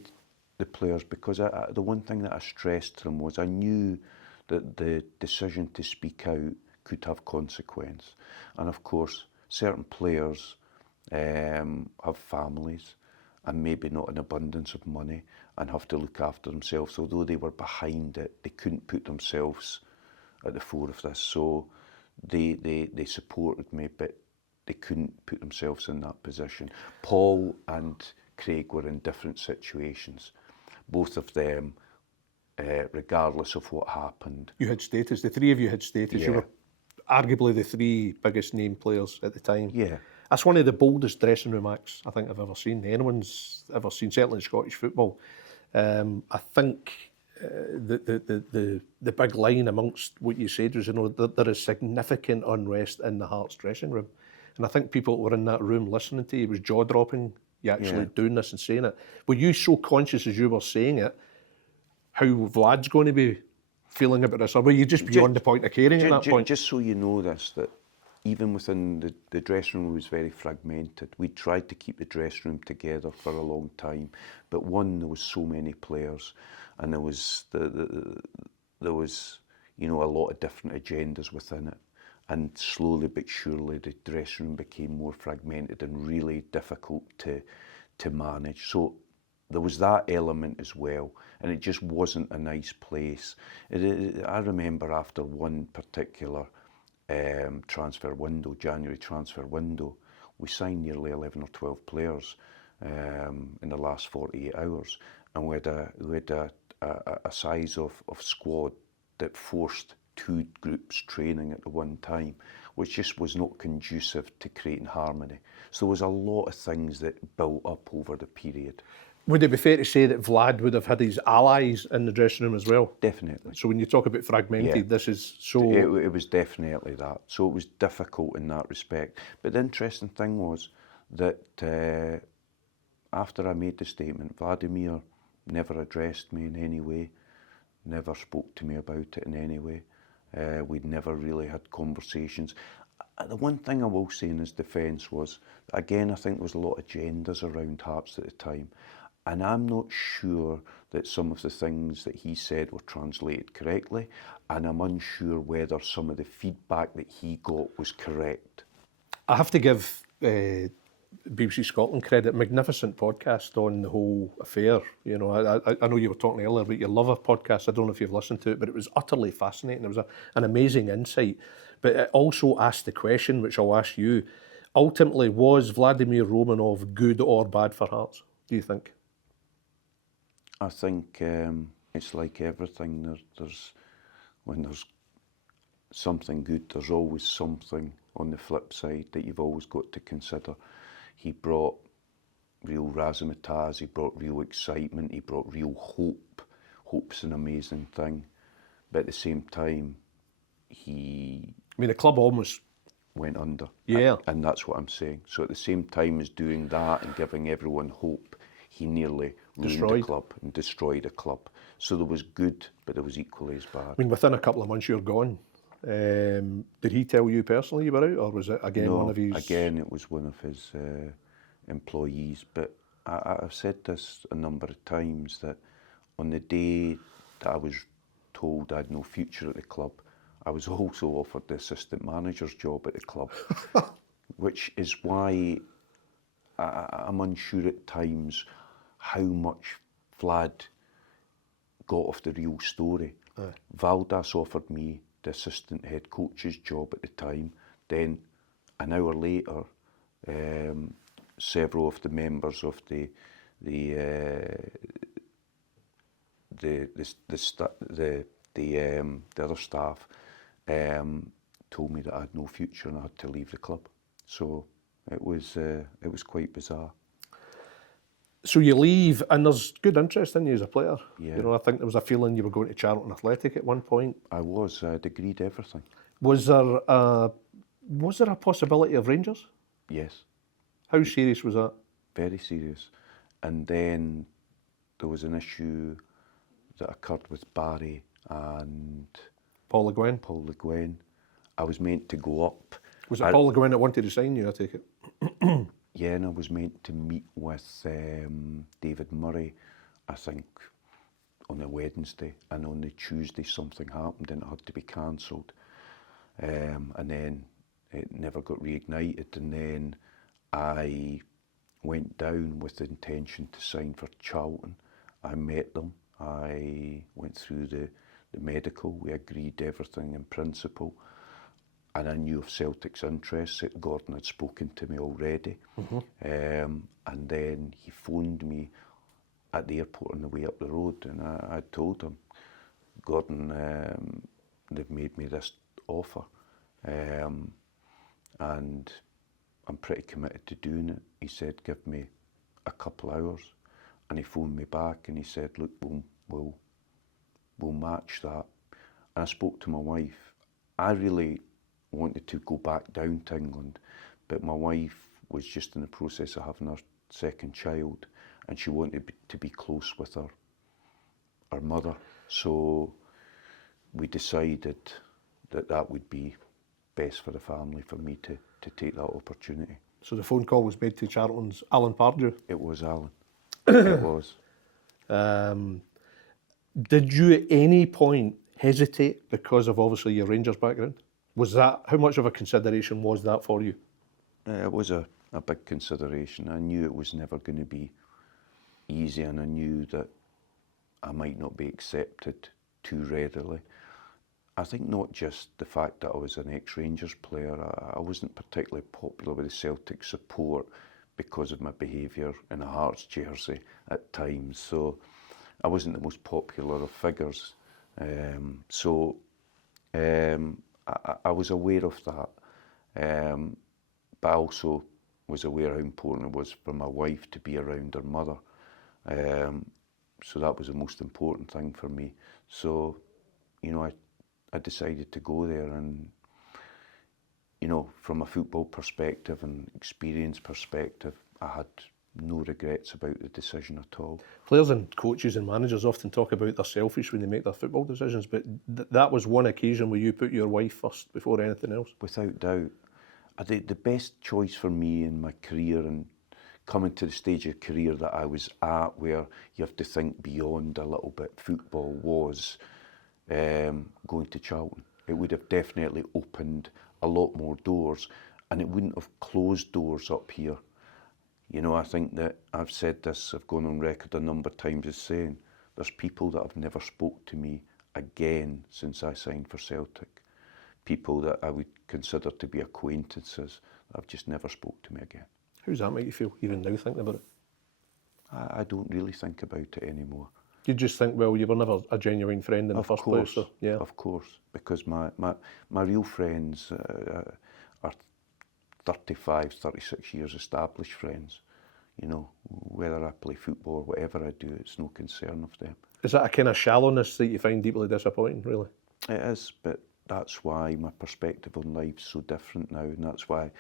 the players because the one thing that I stressed to them was I knew that the decision to speak out could have consequence. And of course, certain players have families and maybe not an abundance of money and have to look after themselves. Although they were behind it, they couldn't put themselves at the fore of this. So they supported me, but they couldn't put themselves in that position. Paul and Craig were in different situations. Both of them, regardless of what happened. You had status. The three of you had status. Yeah. You were arguably the three biggest name players at the time. Yeah. That's one of the boldest dressing room acts I think I've ever seen. Anyone's ever seen, certainly in Scottish football. I think the big line amongst what you said was, that there is significant unrest in the Hearts dressing room. And I think people that were in that room listening to you, it was jaw-dropping, you actually doing this and saying it. Were you so conscious as you were saying it, how Vlad's going to be feeling about this? Or were you just beyond the point of caring at that point? Just so you know this, that even within the dressing room was very fragmented. We tried to keep the dressing room together for a long time, but there was so many players, and there was a lot of different agendas within it, and slowly but surely the dressing room became more fragmented and really difficult to manage. So there was that element as well, and it just wasn't a nice place. I remember after one particular transfer window, January transfer window, we signed nearly 11 or 12 players in the last 48 hours, and we had a size of squad that forced two groups training at the one time, which just was not conducive to creating harmony. So there was a lot of things that built up over the period. Would it be fair to say that Vlad would have had his allies in the dressing room as well? Definitely. So when you talk about fragmented, this is so... It was definitely that. So it was difficult in that respect. But the interesting thing was that after I made the statement, Vladimir never addressed me in any way, never spoke to me about it in any way. We'd never really had conversations. The one thing I will say in his defence was, again, I think there was a lot of agendas around Hearts at the time. And I'm not sure that some of the things that he said were translated correctly, and I'm unsure whether some of the feedback that he got was correct. I have to give BBC Scotland credit. Magnificent podcast on the whole affair. I know you were talking earlier about your Lover podcast. I don't know if you've listened to it, but it was utterly fascinating. It was an amazing insight. But it also asked the question, which I'll ask you, ultimately, was Vladimir Romanov good or bad for Hearts, do you think? I think it's like everything. When there's something good, there's always something on the flip side that you've always got to consider. He brought real razzmatazz, he brought real excitement, he brought real hope. Hope's an amazing thing. But at the same time, the club almost went under. Yeah. And that's what I'm saying. So at the same time as doing that and giving everyone hope, he nearly ruined the club and destroyed a club. So there was good, but there was equally as bad. Within a couple of months you're gone. Did he tell you personally you were out, or was it again one of his... No, again it was one of his employees. But I've said this a number of times, that on the day that I was told I had no future at the club, I was also offered the assistant manager's job at the club, which is why I'm unsure at times how much Vlad got off the real story. Valdas offered me the assistant head coach's job at the time. Then an hour later, several of the members of the other staff told me that I had no future and I had to leave the club. So it was quite bizarre. So you leave, and there's good interest in you as a player. Yeah. I think there was a feeling you were going to Charlton Athletic at one point. I agreed everything. Was there a possibility of Rangers? Yes. How serious was that? Very serious. And then there was an issue that occurred with Barry and Paul Le Guin. Paul Le Guin. I was meant to go up. Was it Paul Le Guin that wanted to sign you, I take it? Yeah, and I was meant to meet with David Murray, I think, on a Wednesday, and on the Tuesday something happened and it had to be cancelled. And then it never got reignited, and then I went down with the intention to sign for Charlton. I met them, I went through the medical, we agreed everything in principle, and I knew of Celtic's interest, that Gordon had spoken to me already. And then he phoned me at the airport on the way up the road, and I told him, Gordon, they've made me this offer, and I'm pretty committed to doing it. He said, give me a couple hours, and he phoned me back and he said, look, we'll match that. And I spoke to my wife. I really wanted to go back down to England, but my wife was just in the process of having her second child, and she wanted to be close with her mother. So we decided that would be best for the family for me to take that opportunity. So the phone call was made to Charlton's Alan Pardew? It was Alan. It was. Did you at any point hesitate because of obviously your Rangers background? Was that, how much of a consideration was that for you? It was a big consideration. I knew it was never going to be easy, and I knew that I might not be accepted too readily. I think not just the fact that I was an ex-Rangers player, I wasn't particularly popular with the Celtic support because of my behaviour in a Hearts jersey at times, so I wasn't the most popular of figures. I was aware of that, but I also was aware how important it was for my wife to be around her mother. So that was the most important thing for me. So, you know, I decided to go there, and, you know, from a football perspective and experience perspective, I had no regrets about the decision at all. Players and coaches and managers often talk about they're selfish when they make their football decisions, but that was one occasion where you put your wife first before anything else. Without doubt. I think the best choice for me in my career, and coming to the stage of career that I was at, where you have to think beyond a little bit football, was going to Charlton. It would have definitely opened a lot more doors, and it wouldn't have closed doors up here. You know, I think that I've said this, I've gone on record a number of times as saying, there's people that have never spoke to me again since I signed for Celtic. People that I would consider to be acquaintances that have just never spoke to me again. How does that make you feel, even now thinking about it? I don't really think about it anymore. You just think, well, you were never a genuine friend in the first place. So, yeah. Of course, because my real friends are 35, 36 years established friends. You know, whether I play football or whatever I do, it's no concern of them. Is that a kind of shallowness that you find deeply disappointing, really? It is, but that's why my perspective on life's so different now, and that's why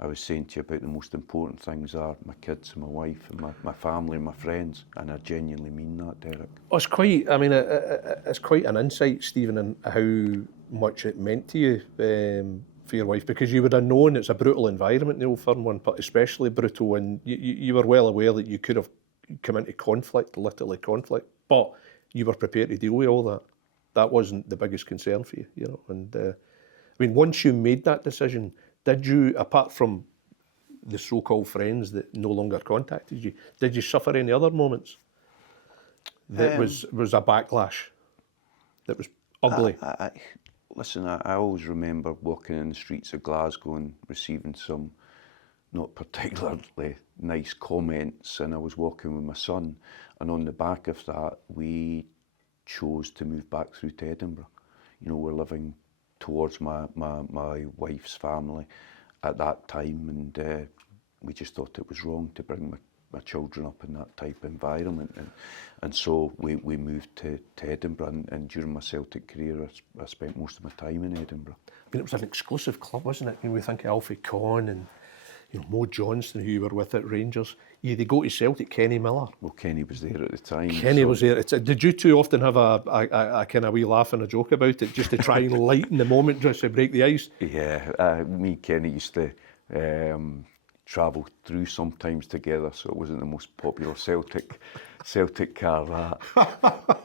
I was saying to you about the most important things are my kids and my wife and my family and my friends, and I genuinely mean that, Derek. Oh, it's quite, I mean, it's quite an insight, Stephen, in how much it meant to you for your wife, because you would have known it's a brutal environment, the Old Firm one, but especially brutal, and you were well aware that you could have come into conflict, literally conflict, but you were prepared to deal with all that. That wasn't the biggest concern for you, you know. And I mean, once you made that decision, did you, apart from the so-called friends that no longer contacted you, did you suffer any other moments that was a backlash that was ugly? Listen, I always remember walking in the streets of Glasgow and receiving some not particularly nice comments, and I was walking with my son, and on the back of that, we chose to move back through to Edinburgh. You know, we're living towards my wife's family at that time, and we just thought it was wrong to bring my children up in that type of environment, and so we moved to Edinburgh, and during my Celtic career I spent most of my time in Edinburgh. I mean, it was an exclusive club, wasn't it? I mean, we think of Alfie Conn and, Mo Johnston, who you were with at Rangers. They go to Celtic, Kenny Miller. Well, Kenny was there at the time. Kenny was there. Did you two often have a kind of wee laugh and a joke about it, just to try and lighten the moment, just to break the ice? Yeah, me and Kenny used to travel through sometimes together, so it wasn't the most popular Celtic car, that.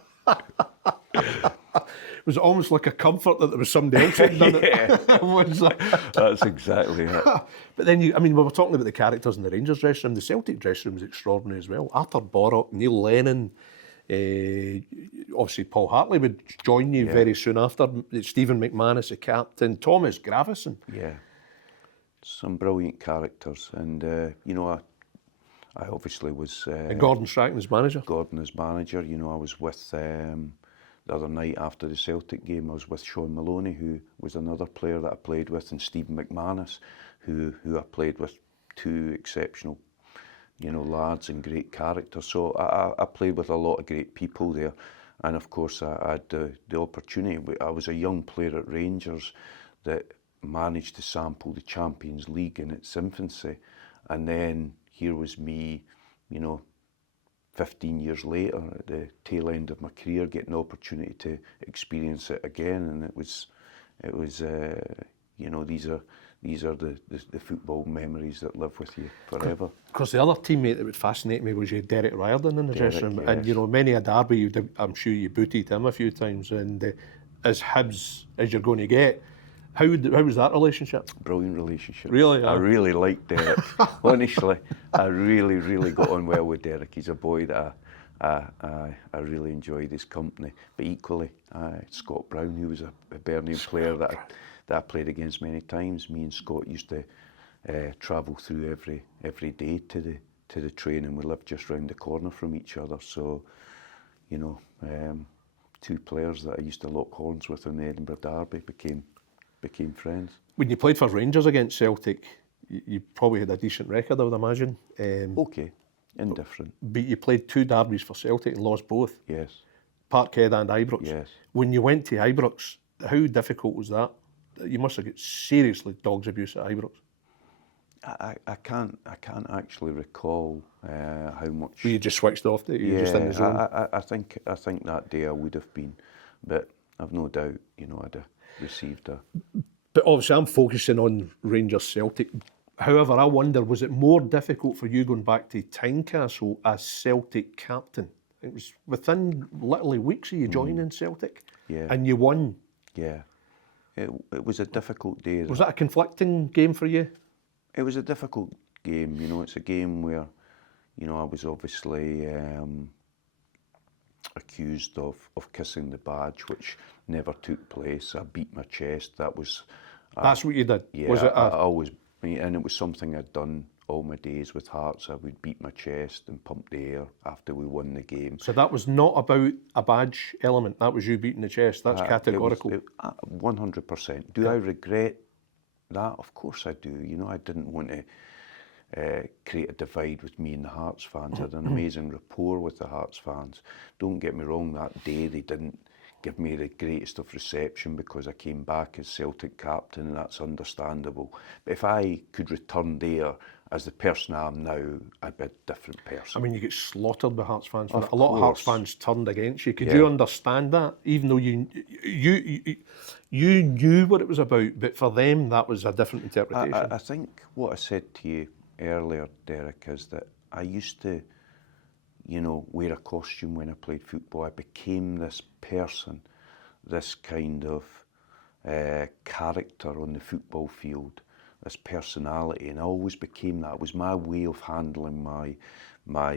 It was almost like a comfort that there was somebody else had done it. That's exactly it. But then, we were talking about the characters in the Rangers dressing room. The Celtic dressing room was extraordinary as well. Arthur Borrock, Neil Lennon, obviously Paul Hartley would join you very soon after. Stephen McManus, the captain, Thomas Gravison. Yeah, some brilliant characters. And, I obviously was... and Gordon Strachan as manager. Gordon as manager. I was with... the other night after the Celtic game, I was with Sean Maloney, who was another player that I played with, and Stephen McManus, who I played with, two exceptional, lads and great characters. So I played with a lot of great people there. And of course, I had the opportunity. I was a young player at Rangers that managed to sample the Champions League in its infancy. And then here was me, 15 years later, at the tail end of my career, getting the opportunity to experience it again, and it was, these are the football memories that live with you forever. Of course, the other teammate that would fascinate me was Derek Riordan in the dressing room, yes. And many a derby, I'm sure you booted him a few times, and as Hibs as you're going to get. How was that relationship? Brilliant relationship. Really? I really liked Derek. Honestly, I really got on well with Derek. He's a boy that I really enjoyed his company. But equally, Scott Brown, who was a Birmingham player that I played against many times. Me and Scott used to travel through every day to the training. We lived just round the corner from each other. So, two players that I used to lock horns with in the Edinburgh Derby became friends. When you played for Rangers against Celtic, you probably had a decent record, I would imagine. Okay, indifferent. But you played two derbies for Celtic and lost both. Yes. Parkhead and Ibrox. Yes. When you went to Ibrox, how difficult was that? You must have got seriously dogs abuse at Ibrox. I can't actually recall how much. You just switched off. You just in the zone. I think that day I would have been, but I've no doubt. I'd have received a. But obviously, I'm focusing on Rangers Celtic. However, I wonder, was it more difficult for you going back to Tynecastle as Celtic captain? It was within literally weeks of you joining Celtic, and you won. Yeah, it was a difficult day. Was that a conflicting game for you? It was a difficult game. It's a game where, I was obviously accused of kissing the badge, which never took place. I beat my chest. That's what you did? Yeah, was it I always, and it was something I'd done all my days with Hearts. I would beat my chest and pump the air after we won the game. So that was not about a badge element, that was you beating the chest, that's categorical. 100%. Do I regret that? Of course I do. I didn't want to create a divide with me and the Hearts fans. I had an amazing rapport with the Hearts fans. Don't get me wrong, that day they didn't give me the greatest of reception because I came back as Celtic captain, and that's understandable. But if I could return there as the person I am now, I'd be a different person. You get slaughtered by Hearts fans. Of a lot of Hearts course. fans turned against you. Could you understand that? Even though you knew what it was about, but for them that was a different interpretation. I think what I said to you earlier, Derek, is that I used to, wear a costume when I played football. I became this person, this kind of character on the football field, this personality, and I always became that. It was my way of handling my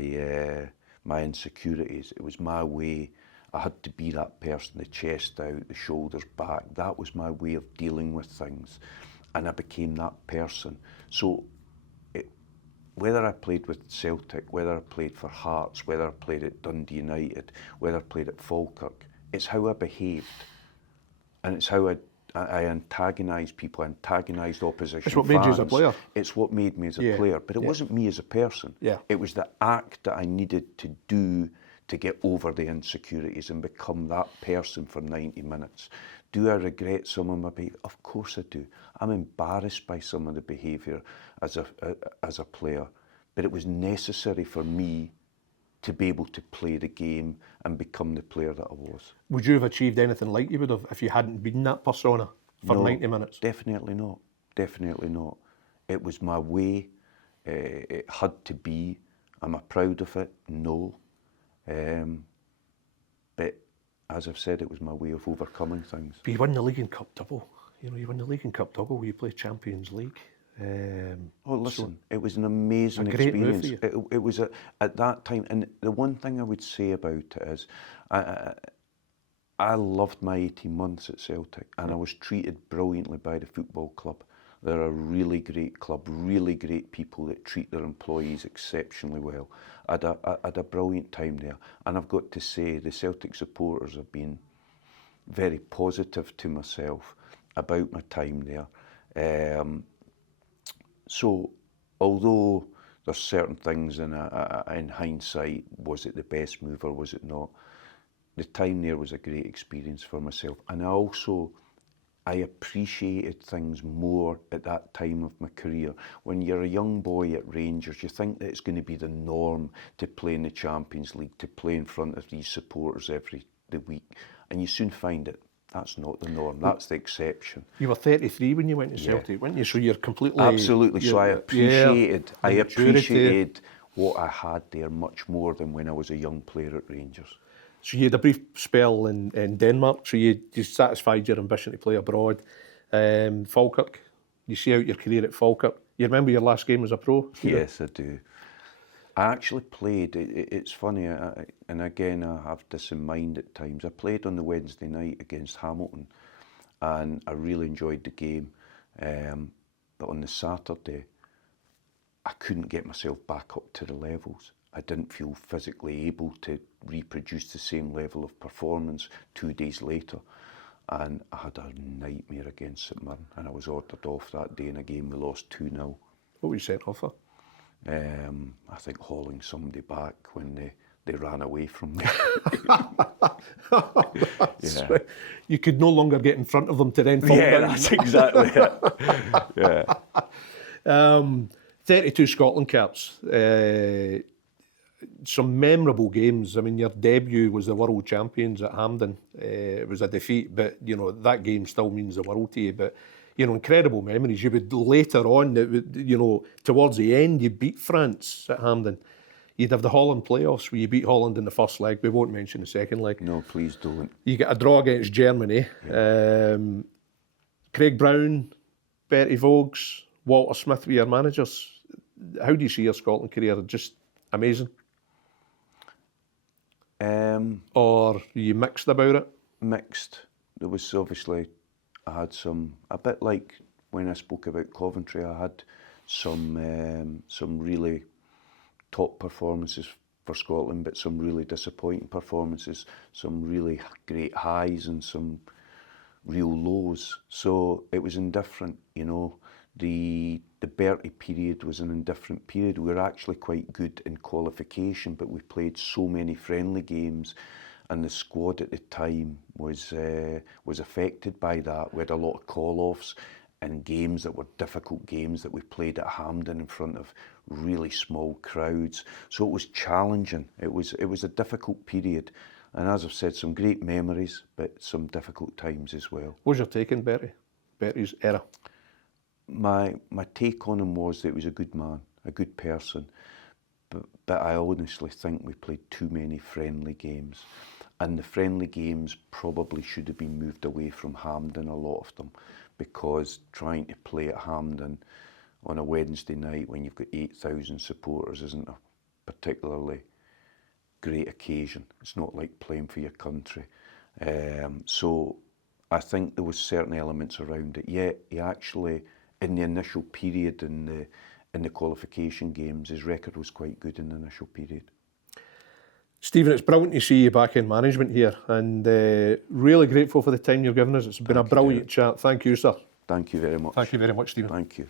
insecurities. It was my way. I had to be that person, the chest out, the shoulders back. That was my way of dealing with things, and I became that person. So whether I played with Celtic, whether I played for Hearts, whether I played at Dundee United, whether I played at Falkirk, it's how I behaved, and it's how I antagonised people, antagonised opposition fans. It's what made you as a player. It's what made me as a player, but it wasn't me as a person. Yeah. It was the act that I needed to do to get over the insecurities and become that person for 90 minutes. Do I regret some of my behaviour? Of course I do. I'm embarrassed by some of the behaviour as a player, but it was necessary for me to be able to play the game and become the player that I was. Would you have achieved anything like you would have if you hadn't been that persona for 90 minutes? Definitely not. Definitely not. It was my way. It had to be. Am I proud of it? No. But as I've said, it was my way of overcoming things. But you won the League and Cup double. You won the League and Cup double where you play Champions League. Listen, it was an amazing experience. It was at that time, and the one thing I would say about it is, I loved my 18 months at Celtic, and I was treated brilliantly by the football club. They're a really great club, really great people that treat their employees exceptionally well. I had a brilliant time there, and I've got to say the Celtic supporters have been very positive to myself about my time there. So, although there's certain things in hindsight, was it the best move or was it not? The time there was a great experience for myself, and I appreciated things more at that time of my career. When you're a young boy at Rangers, you think that it's going to be the norm to play in the Champions League, to play in front of these supporters every week, and you soon find it. That's not the norm, that's the exception. You were 33 when you went to Celtic, weren't you? So you're completely... Absolutely, so I appreciated what I had there much more than when I was a young player at Rangers. So you had a brief spell in Denmark, so you satisfied your ambition to play abroad. Falkirk, you see out your career at Falkirk. You remember your last game as a pro? Yes, I do. I actually played, it's funny, and again I have this in mind at times, I played on the Wednesday night against Hamilton and I really enjoyed the game, but on the Saturday I couldn't get myself back up to the levels. I didn't feel physically able to reproduce the same level of performance 2 days later, and I had a nightmare against St Mirren and I was ordered off that day in a game we lost 2-0. What were you sent off for? I think hauling somebody back when they ran away from me. Yeah. You could no longer get in front of them to then fall down. That's exactly it. Yeah. 32 Scotland caps. Some memorable games. I mean, your debut was the World Champions at Hampden. It was a defeat, but that game still means the world to you. But incredible memories. You would later on, towards the end, you beat France at Hampden. You'd have the Holland playoffs where you beat Holland in the first leg. We won't mention the second leg. No, please don't. You get a draw against Germany. Yeah. Craig Brown, Bertie Vogts, Walter Smith were your managers. How do you see your Scotland career? Just amazing? Or are you mixed about it? Mixed. There was obviously... I had a bit like when I spoke about Coventry, I had some really top performances for Scotland, but some really disappointing performances, some really great highs and some real lows. So it was indifferent, The Bertie period was an indifferent period. We were actually quite good in qualification, but we played so many friendly games, and the squad at the time was affected by that. We had a lot of call-offs and games that were difficult games that we played at Hampden in front of really small crowds. So it was challenging. It was a difficult period. And as I've said, some great memories, but some difficult times as well. What was your take on Bertie's era? My take on him was that he was a good man, a good person. But I honestly think we played too many friendly games. And the friendly games probably should have been moved away from Hampden, a lot of them, because trying to play at Hampden on a Wednesday night when you've got 8,000 supporters isn't a particularly great occasion. It's not like playing for your country. So I think there was certain elements around it. Yeah, he actually, in the initial period in the qualification games, his record was quite good in the initial period. Stephen, it's brilliant to see you back in management here, and really grateful for the time you've given us. It's been a brilliant chat. Thank you, sir. Thank you very much. Thank you very much, Stephen. Thank you.